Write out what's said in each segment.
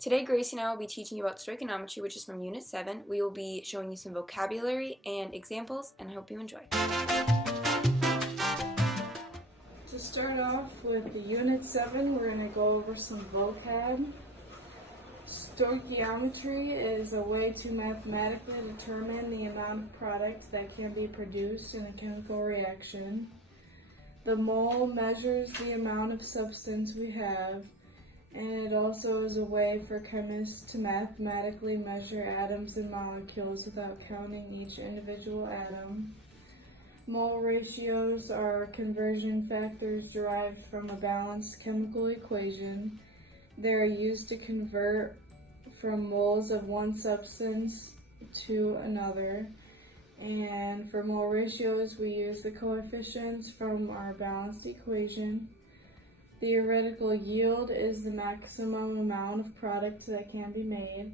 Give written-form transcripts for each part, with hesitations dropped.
Today, Gracie and I will be teaching you about stoichiometry, which is from Unit 7. We will be showing you some vocabulary and examples, and I hope you enjoy. To start off with the Unit 7, we're going to go over some vocab. Stoichiometry is a way to mathematically determine the amount of product that can be produced in a chemical reaction. The mole measures the amount of substance we have, and it also is a way for chemists to mathematically measure atoms and molecules without counting each individual atom. Mole ratios are conversion factors derived from a balanced chemical equation. They are used to convert from moles of one substance to another. And for mole ratios, we use the coefficients from our balanced equation. Theoretical yield is the maximum amount of product that can be made,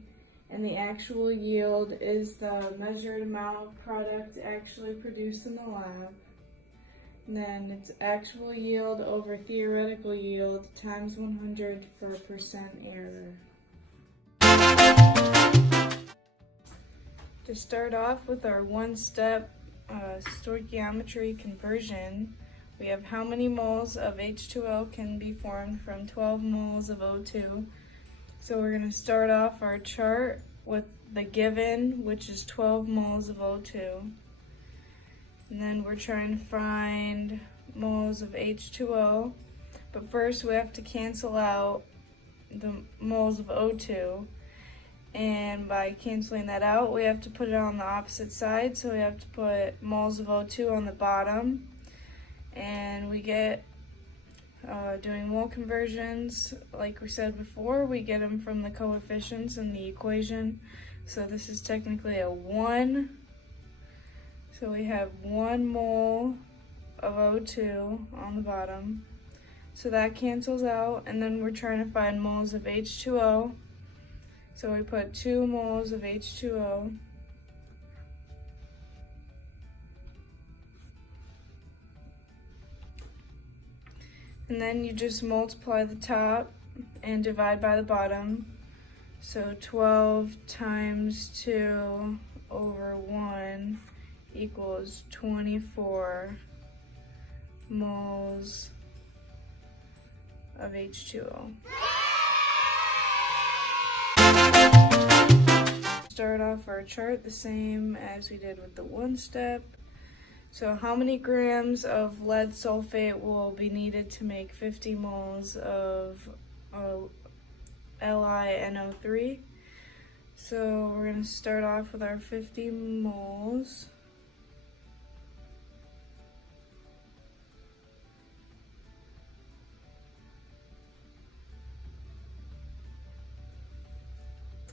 and the actual yield is the measured amount of product actually produced in the lab. And then it's actual yield over theoretical yield times 100 for percent error. To start off with our one-step stoichiometry conversion, we have how many moles of H2O can be formed from 12 moles of O2. So we're going to start off our chart with the given, which is 12 moles of O2. And then we're trying to find moles of H2O. But first we have to cancel out the moles of O2. And by canceling that out, we have to put it on the opposite side. So we have to put moles of O2 on the bottom. And we get, doing mole conversions, like we said before, we get them from the coefficients in the equation. So this is technically a 1. So we have 1 mole of O2 on the bottom. So that cancels out, and then we're trying to find moles of H2O. So we put 2 moles of H2O. And then you just multiply the top and divide by the bottom. So 12 times 2 over 1 equals 24 moles of H2O. Start off our chart the same as we did with the one step. So how many grams of lead sulfate will be needed to make 50 moles of LiNO3? So we're going to start off with our 50 moles.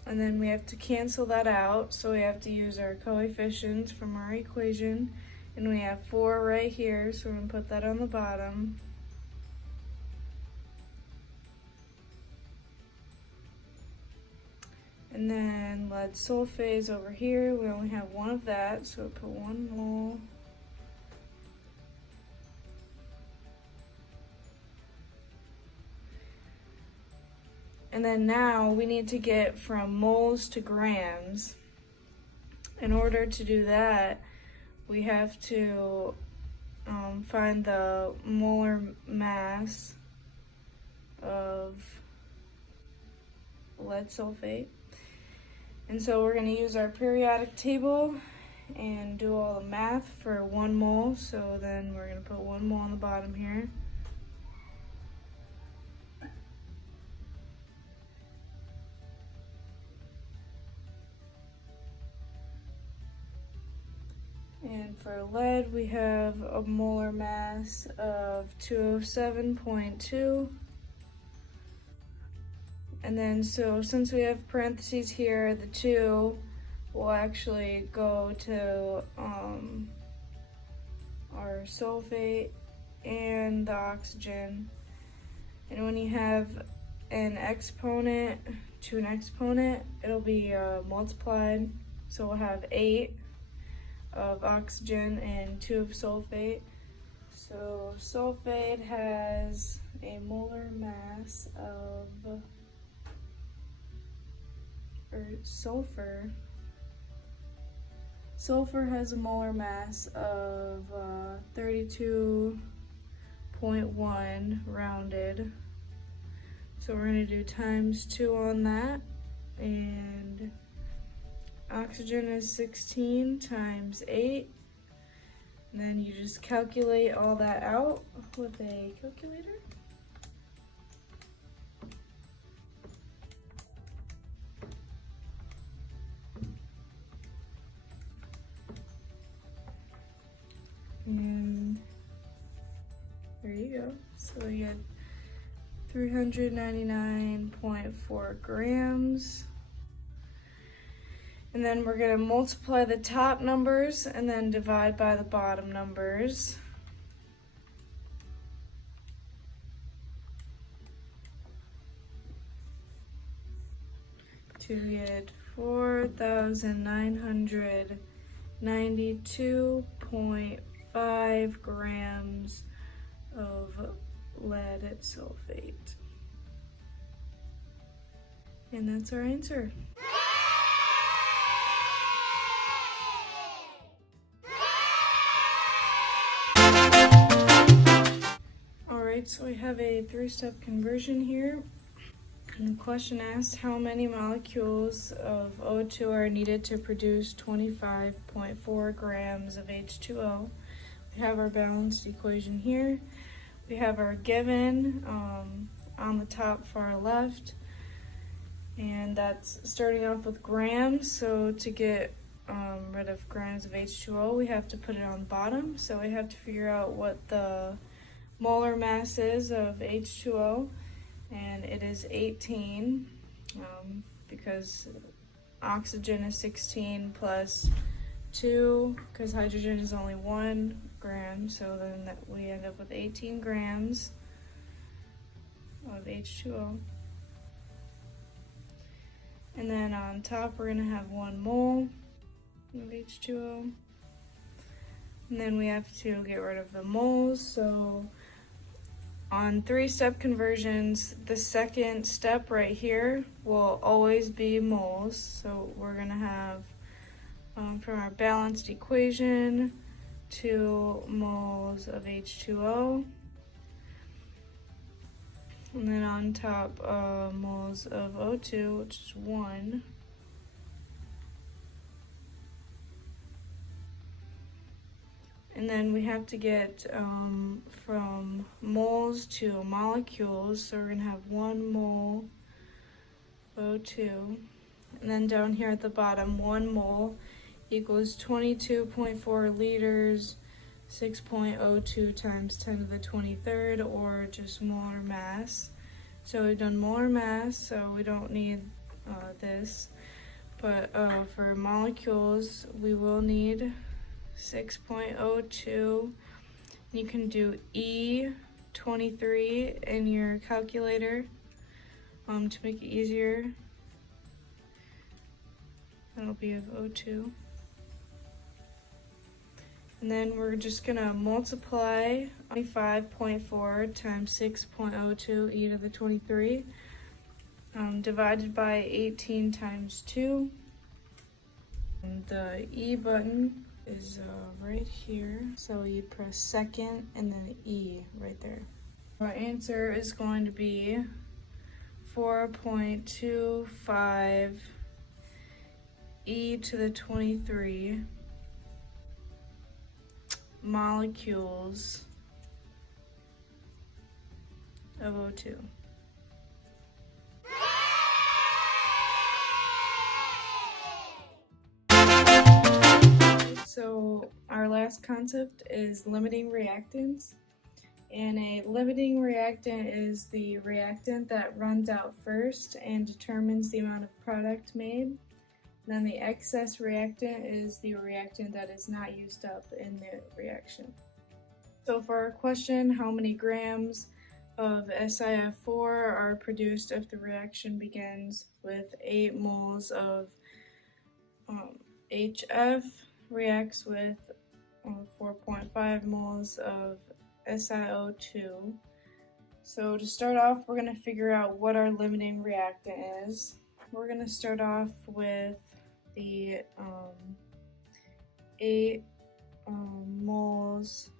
And then we have to cancel that out, so we have to use our coefficients from our equation. And we have 4 right here, so we're going to put that on the bottom. And then lead sulfate is over here. We only have 1 of that, so we put 1 mole. And then now we need to get from moles to grams. In order to do that, we have to find the molar mass of lead sulfate. And so we're going to use our periodic table and do all the math for 1 mole. So then we're going to put 1 mole on the bottom here. And for lead, we have a molar mass of 207.2. And then, so since we have parentheses here, the 2 will actually go to our sulfate and the oxygen. And when you have an exponent to an exponent, it'll be multiplied. So we'll have 8 of oxygen and 2 of sulfate. So sulfate has a molar mass of sulfur. Sulfur has a molar mass of 32.1 rounded. So we're going to do times 2 on that. And oxygen is 16 times 8. And then you just calculate all that out with a calculator. And there you go. So you get 399.4 grams. And then we're going to multiply the top numbers and then divide by the bottom numbers. To get 4,992.5 grams of lead sulfate. And that's our answer. Alright, so we have a 3-step conversion here. And the question asks how many molecules of O2 are needed to produce 25.4 grams of H2O. We have our balanced equation here. We have our given on the top far left, and that's starting off with grams. So to get rid of grams of H2O, we have to put it on the bottom. So we have to figure out what the molar mass is of H2O, and it is 18 because oxygen is 16 plus 2 because hydrogen is only 1 gram, so then we end up with 18 grams of H2O. And then on top we're going to have 1 mole of H2O. And then we have to get rid of the moles. So on 3-step conversions, the second step right here will always be moles. So we're going to have from our balanced equation 2 moles of H2O. And then on top, moles of O2, which is 1. And then we have to get from moles to molecules. So we're going to have 1 mole O2. And then down here at the bottom, 1 mole equals 22.4 liters, 6.02 times 10 to the 23rd, or just molar mass. So we've done molar mass, so we don't need this. But for molecules, we will need 6.02. You can do E23 in your calculator to make it easier. That'll be of O2. And then we're just gonna multiply 25.4 times 6.02 e to the 23 divided by 18 times 2. And the E button is right here. So you press second and then E right there. Our answer is going to be 4.25 e to the 23 molecules of O2. So our last concept is limiting reactants. And a limiting reactant is the reactant that runs out first and determines the amount of product made. Then the excess reactant is the reactant that is not used up in the reaction. So for our question, how many grams of SiF4 are produced if the reaction begins with 8 moles of HF reacts with 4.5 moles of SiO2. So to start off, we're going to figure out what our limiting reactant is. we're going to start off with the 8 moles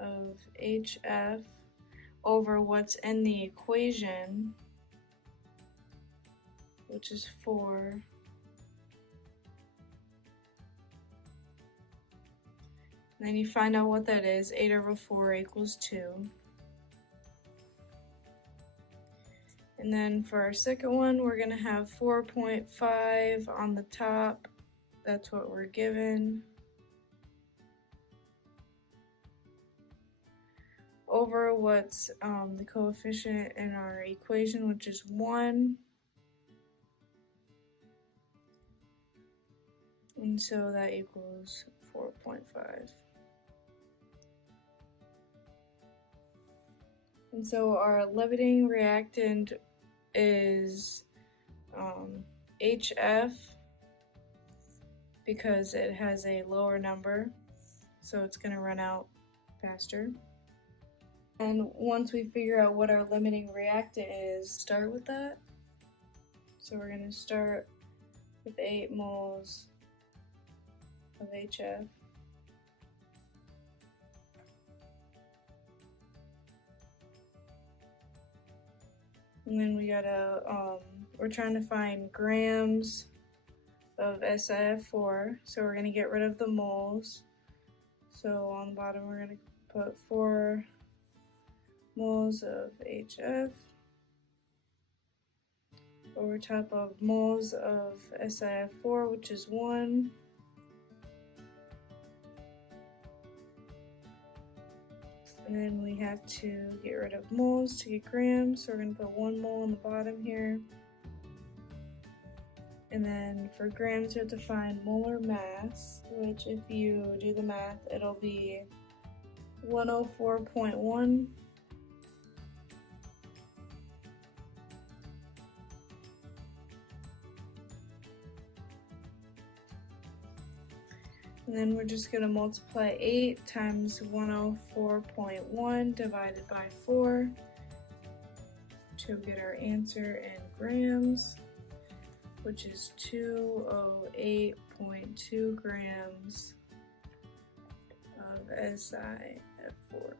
of HF over what's in the equation, which is 4. And then you find out what that is. 8 over 4 equals 2. And then for our second one, we're going to have 4.5 on the top. That's what we're given. Over what's the coefficient in our equation, which is 1. And so that equals 4.5. And so our limiting reactant is HF because it has a lower number, so it's going to run out faster. And once we figure out what our limiting reactant is, start with that. So we're going to start with 8 moles of HF. And then we gotta, we're trying to find grams of SiF4, so we're gonna get rid of the moles. So on the bottom we're gonna put 4 moles of HF over top of moles of SiF4, which is 1. And then we have to get rid of moles to get grams, so we're going to put 1 mole on the bottom here. And then for grams we have to find molar mass, which if you do the math it'll be 104.1. And then we're just going to multiply 8 times 104.1 divided by 4 to get our answer in grams, which is 208.2 grams of SiF4.